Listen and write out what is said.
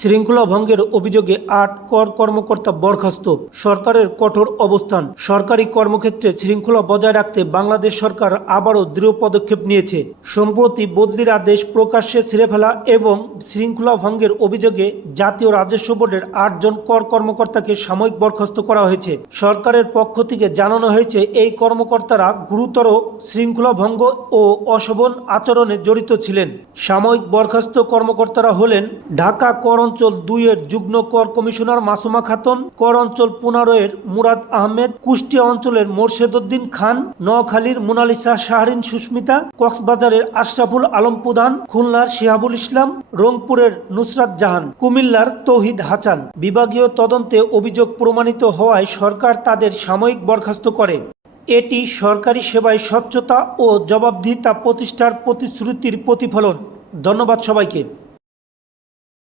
শৃঙ্খলা ভঙ্গের অভিযোগে আট কর কর্মকর্তা বরখাস্ত। সরকারের কঠোর অবস্থান। সরকারি কর্মক্ষেত্রে শৃঙ্খলা বজায় রাখতে বাংলাদেশ সরকার আবারও দৃঢ় পদক্ষেপ নিয়েছে। সম্প্রতি বদলির আদেশ প্রকাশ্যে ছিঁড়ে ফেলা এবং শৃঙ্খলা ভঙ্গের অভিযোগে জাতীয় রাজস্ব বোর্ডের আটজন কর কর্মকর্তাকে সাময়িক বরখাস্ত করা হয়েছে। সরকারের পক্ষ থেকে জানানো হয়েছে, এই কর্মকর্তারা গুরুতর শৃঙ্খলা ভঙ্গ ও অশোভন আচরণে জড়িত ছিলেন। সাময়িক বরখাস্ত কর্মকর্তারা হলেন ঢাকা কর অঞ্চল দুইয়ের যুগ্ম কর কমিশনার মাসুমা খাতুন, কর অঞ্চল পনেরোয়ের মুরাদ আহমেদ, কুষ্টিয়া অঞ্চলের মোর্শেদুদ্দিন খান নোয়াখালীর মোনালিসা শাহরিন সুস্মিতা, কক্সবাজারের আশরাফুল আলম প্রধান, খুলনার শিহাবুল ইসলাম, রংপুরের নুসরাত জাহান, কুমিল্লার তৌহিদ হাসান বিভাগীয় তদন্তে অভিযোগ প্রমাণিত হওয়ায় সরকার তাদের সাময়িক বরখাস্ত করে। এটি সরকারি সেবায় স্বচ্ছতা ও জবাবদিহিতা প্রতিষ্ঠার প্রতিশ্রুতির প্রতিফলন। ধন্যবাদ সবাইকে।